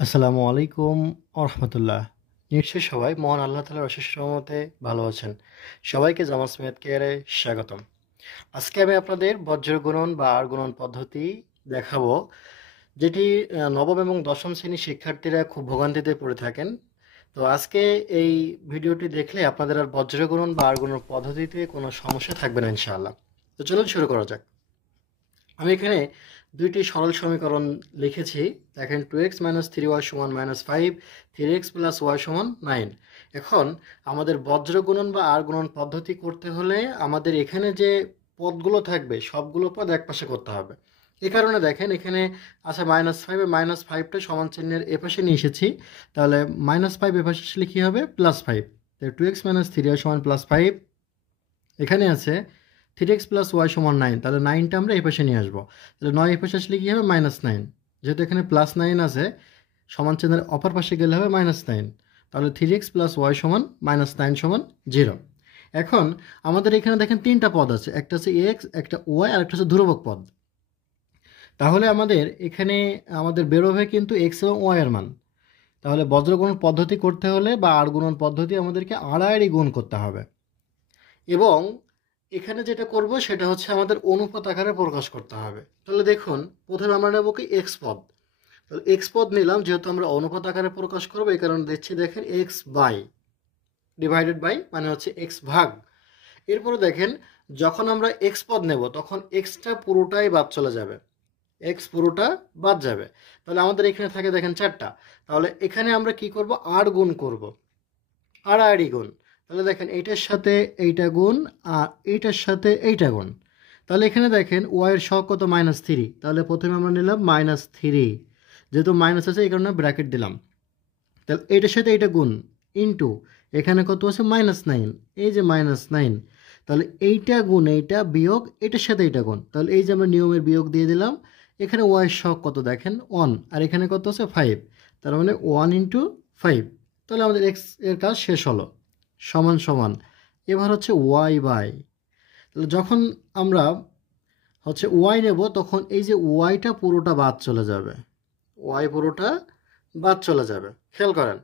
আসসালামু আলাইকুম রহমতুল্লাহ। নিশ্চয়ই সবাই মহান আল্লাহ তালার অশেষ রহমতে ভালো আছেন। সবাইকে জামাল স্মিথ কেয়ারে স্বাগতম। আজকে আমি আপনাদের বজ্র গুণন বা আর গুণন পদ্ধতি দেখাবো, যেটি নবম এবং দশম শ্রেণীর শিক্ষার্থীরা খুব ভোগান্তিতে পড়ে থাকেন। তো আজকে এই ভিডিওটি দেখলে আপনাদের আর বজ্র গুণন বা আর গুণন পদ্ধতিতে কোনো সমস্যা থাকবে না ইনশাআল্লাহ। তো চলুন শুরু করা যাক। আমি এখানে দুইটি সরল সমীকরণ লিখেছি। দেখেন, 2x মাইনাস 3y সমান মাইনাস 5, 3x প্লাস ওয়াই সমান 9। এখন আমাদের বজ্র গুণন বা আর গুণন পদ্ধতি করতে হলে আমাদের এখানে যে পদগুলো থাকবে সবগুলো পদ এক পাশে করতে হবে। এ কারণে দেখেন এখানে আছে -5, -5টা সমান চিহ্নের এপাশে নিয়ে এসেছি। তাহলে -5 এপাশে আসলে কী হবে? +5। তাহলে 2x মাইনাস 3y সমান +5। এখানে আছে 3x প্লাস ওয়াই সমান 9, তাহলে 9টা আমরা এই পাশে নিয়ে আসবো। তাহলে 9 এই পাশে আসলে কী হবে? -9। যেহেতু এখানে +9 আছে, সমান চিহ্নের অপর পাশে গেলে হবে -9। তাহলে 3x প্লাস ওয়াই সমান -9 সমান 0। এখন আমাদের এখানে দেখেন তিনটা পদ আছে, একটা হচ্ছে এক্স, একটা ওয়াই, আর একটা হচ্ছে ধ্রুবক পদ। তাহলে আমাদের এখানে আমাদের বেরোবে কিন্তু এক্স এবং ওয়াই এর মান। তাহলে বজ্রগুণন পদ্ধতি করতে হলে বা আর গুণন পদ্ধতি আমাদেরকে আড়াআড়ি গুণ করতে হবে। এবং এখানে যেটা করব সেটা হচ্ছে আমাদের অনুপাত আকারে প্রকাশ করতে হবে। তাহলে দেখুন, প্রথমে আমরা নেব কি এক্স পদ। তাহলে এক্স পদ নিলাম, যেহেতু আমরা অনুপাত আকারে প্রকাশ করবো এই কারণে দিচ্ছি। দেখেন, এক্স বাই ডিভাইডেড বাই মানে হচ্ছে এক্স ভাগ। এরপরে দেখেন, যখন আমরা এক্স পদ নেব তখন এক্সটা পুরোটাই বাদ চলে যাবে, এক্স পুরোটা বাদ যাবে। তাহলে আমাদের এখানে থাকে দেখেন 4টা। তাহলে এখানে আমরা কি করব? আর গুণ করব, আড়াআড়ি গুণ। তাহলে দেখেন এইটার সাথে এইটা গুণ, আর এইটার সাথে এইটা গুণ। তাহলে এখানে দেখেন ওয়াইয়ের সহগ কত? -3। তাহলে প্রথমে আমরা নিলাম -3, যেহেতু মাইনাস আছে এই কারণে ব্র্যাকেট দিলাম। তাহলে এইটার সাথে এইটা গুণ, ইন্টু এখানে কত আছে? -9। এই যে -9, তাহলে এইটা গুণ এইটা বিয়োগ এটার সাথে এইটা গুণ। তাহলে এই যে আমরা নিয়মের বিয়োগ দিয়ে দিলাম। এখানে ওয়াইয়ের সহগ কত? দেখেন 1, আর এখানে কত আছে? 5। তার মানে 1 ইন্টু 5। তাহলে আমাদের এক্স এর কাজ শেষ হলো। সমান সমান এবার হচ্ছে ওয়াই বাই। তাহলে যখন আমরা হচ্ছে ওয়াই নেব তখন এই যে ওয়াইটা পুরোটা বাদ চলে যাবে, ওয়াই পুরোটা বাদ চলে যাবে। খেয়াল করেন,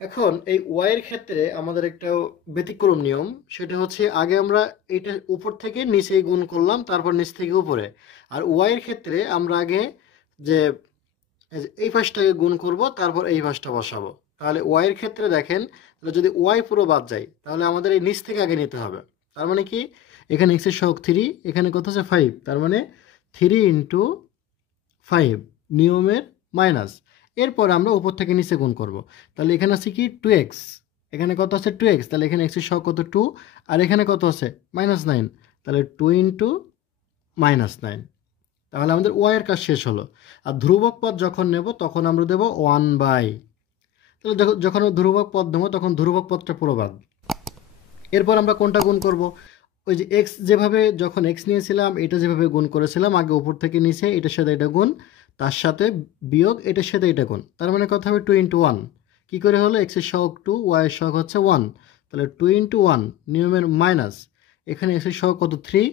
এখন এই ওয়াইয়ের ক্ষেত্রে আমাদের একটা ব্যতিক্রম নিয়ম। সেটা হচ্ছে আগে আমরা এটা উপর থেকে নিচে গুণ করলাম, তারপর নিচ থেকে উপরে। আর ওয়াইয়ের ক্ষেত্রে আমরা আগে যে এই পাশটাকে গুণ করব, তারপর এই পাশটা বসাবো। তাহলে ওয়াইয়ের ক্ষেত্রে দেখেন, তাহলে যদি ওয়াই পুরো বাদ যায় তাহলে আমাদের এই নিচ থেকে আগে নিতে হবে। তার মানে কি? এখানে এক্সের সহগ 3, এখানে কত আছে? 5। তার মানে 3 ইন্টু 5 নিয়মের মাইনাস। এরপর আমরা উপর থেকে নিচে গুণ করব। তাহলে এখানে আছে কি? 2x। এখানে কত আছে? 2x। তাহলে এখানে এক্সের সহগ কত? 2। আর এখানে কত আছে? -9। তাহলে 2 ইন্টু -9। তাহলে আমাদের ওয়াইয়ের কাজ শেষ হলো। আর ধ্রুবক পদ যখন নেব তখন আমরা দেব 1 বাই। তাহলে যখন ধ্রুবক পদ নেব তখন ধ্রুবক পদটা পুরো বাদ। এরপর আমরা কোনটা গুণ করব? ওই যে এক্স, যেভাবে যখন এক্স নিয়েছিলাম এটা যেভাবে গুণ করেছিলাম আগে উপর থেকে নিচে, এটার সাথে এটা গুণ, তার সাথে বিয়োগ এটার সাথে এটা গুণ। তার মানে কথা হবে 2 ইন্টু 1। কী করে হলো? এক্সের সহগ 2, ওয়াইয়ের সহগ হচ্ছে 1। তাহলে 2 ইন্টু 1 নিয়মের মাইনাস। এখানে এক্সের সহগ কত? 3।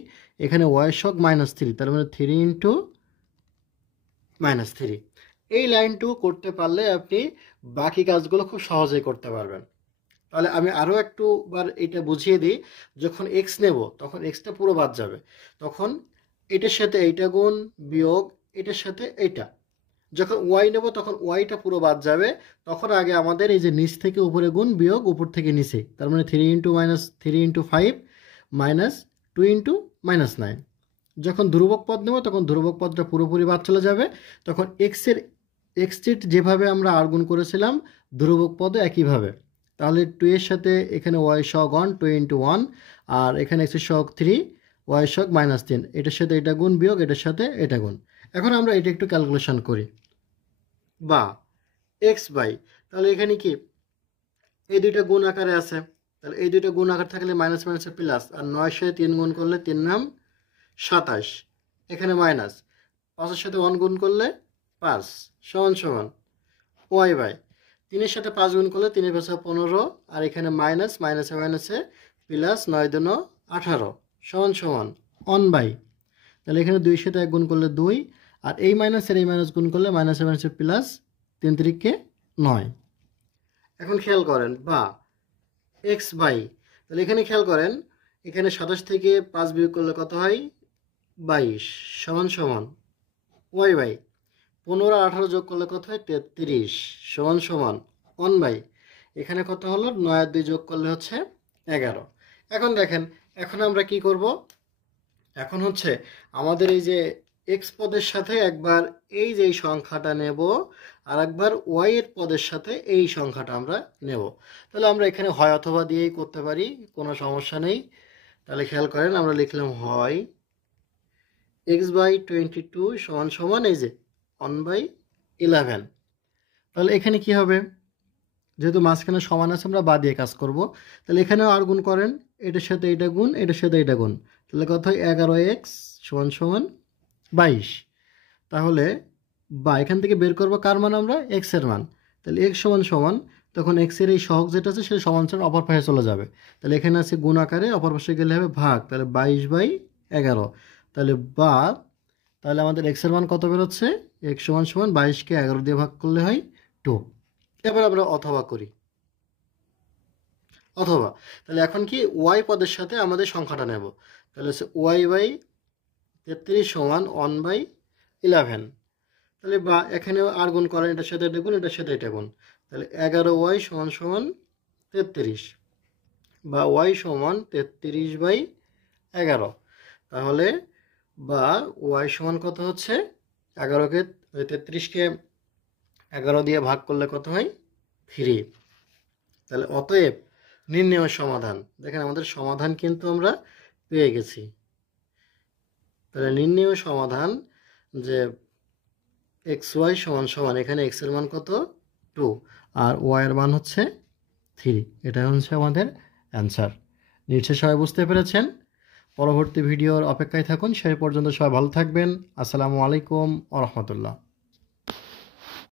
এখানে ওয়াইয়ের সহগ -3। তার মানে 3 ইন্টু -3। এই লাইনটুকু করতে পারলে আপনি বাকি কাজগুলো খুব সহজেই করতে পারবেন। তাহলে আমি আরও একটুবার এটা বুঝিয়ে দিই। যখন এক্স নেব তখন এক্সটা পুরো বাদ যাবে, তখন এটার সাথে এইটা গুণ বিয়োগ এটার সাথে এইটা। যখন ওয়াই নেব তখন ওয়াইটা পুরো বাদ যাবে, তখন আগে আমাদের এই যে নিচ থেকে উপরে গুণ বিয়োগ উপর থেকে নিচে। তার মানে 3 ইন্টু -3 ইন্টু 5 মাইনাস 2 ইন্টু -9। যখন ধ্রুবক পদ নেব তখন ধ্রুবক পদটা পুরোপুরি বাদ চলে যাবে, তখন এক্সের যেভাবে আমরা আর গুণ করেছিলাম ধ্রুবক পদও একইভাবে। তাহলে 2 এর সাথে এখানে ওয়াই সহগ 1, 2 ইন্টু 1, আর এখানে এক্সের সহগ 3, ওয়াই সহগ -3। এটার সাথে এটা গুণ বিয়োগ এটার সাথে এটা গুণ। এখন আমরা এটা একটু ক্যালকুলেশন করি। বা এক্স বাই, তাহলে এখানে কি এই দুইটা গুণ আকারে আছে। তাহলে এই দুইটা গুণ আকার থাকলে মাইনাস মাইনাসে প্লাস, আর 9 সাথে 3 গুণ করলে 3 নাম 27। এখানে মাইনাস, 5-এর সাথে 1 গুণ করলে 5 সমান সমান ওয়াই বাই। 3-এর সাথে 5 গুণ করলে 3 5 15, আর এখানে মাইনাস, মাইনাসে মাইনাসে প্লাস, 9 2 18 সমান সমান 1 বাই। তাহলে এখানে 2-এর সাথে 1 গুণ করলে 2, আর এই মাইনাসের এই মাইনাস গুণ করলে মাইনাসে মাইনাসে প্লাস 3 3কে 9। এখন খেয়াল করেন বা এক্স বাই, তাহলে এখানে খেয়াল করেন এখানে 27 থেকে 5 বিয়োগ করলে কত হয় 22 সমান সমান ওয়াই বাই 15 আর 18 যোগ করলে কত হয় 33 সমান সমান 1 বাই এখানে কত হলো 9 আর 2 যোগ করলে হচ্ছে 11। এখন দেখেন এখন আমরা কি করব, এখন হচ্ছে আমাদের এই যে এক্স পদের সাথে একবার এই যে এই সংখ্যাটা নেব আর একবার ওয়াই এর পদের সাথে এই সংখ্যাটা আমরা নেব। তাহলে আমরা এখানে হয় অথবা দিয়েই করতে পারি, কোনো সমস্যা নেই। তাহলে খেয়াল করেন আমরা লিখলাম হয় এক্স বাই 22 সমান সমান এই যে 1/11। তাহলে এখানে কি হবে, যেহেতু মাঝখানে সমান আছে আমরা বা দিয়ে কাজ করব, তাহলে এখানেও আর গুণ করেন, এটার সাথে এটা গুণ, এটার সাথে এটা গুণ, তাহলে কত হয় 11x সমান সমান 22। তাহলে বা এখান থেকে বের করবো কার মান আমরা এক্স এর মান, তাহলে এক্স সমান সমান তখন এক্স এর এই সহগ যেটা আছে সেটা সমান সমান অপর পাশে চলে যাবে, তাহলে এখানে আছে গুণ আকারে, অপর পাশে গেলে হবে ভাগ, তাহলে 22/11। তাহলে বা তাহলে আমাদের এক্স এর মান কত বেরোচ্ছে, এক্স সমান সমান 22কে 11 দিয়ে ভাগ করলে হয় 2। এবার আমরা অথবা করি, অথবা তাহলে এখন কি ওয়াই পদের সাথে আমাদের সংখ্যাটা নেব, তাহলে হচ্ছে ওয়াই বাই 33 সমান 1/11। তাহলে বা এখানেও আর গুণ করেন, এটার সাথে এটা গুণ, এটার সাথে এটা গুণ, তাহলে 11y সমান সমান 33 বা y সমান 33/11। তাহলে বা y সমান কত হচ্ছে 11কে 33কে 11 দিয়ে ভাগ করলে কত হয় 3। তাহলে অতএব নির্ণেয় সমাধান, দেখেন আমাদের সমাধান কিন্তু আমরা পেয়ে গেছি। তাহলে নির্ণেয় সমাধান যে এক্স ওয়াই সমান সমান এখানে এক্স এর মান কত 2 আর ওয়াই এর মান হচ্ছে 3, এটা হচ্ছে আমাদের অ্যান্সার। নিশ্চয়ই সবাই বুঝতে পেরেছেন। পরবর্তী ভিডিওর অপেক্ষায় থাকুন, সেই পর্যন্ত সবাই ভালো থাকবেন। আসসালামু আলাইকুম ওয়া রাহমাতুল্লাহ।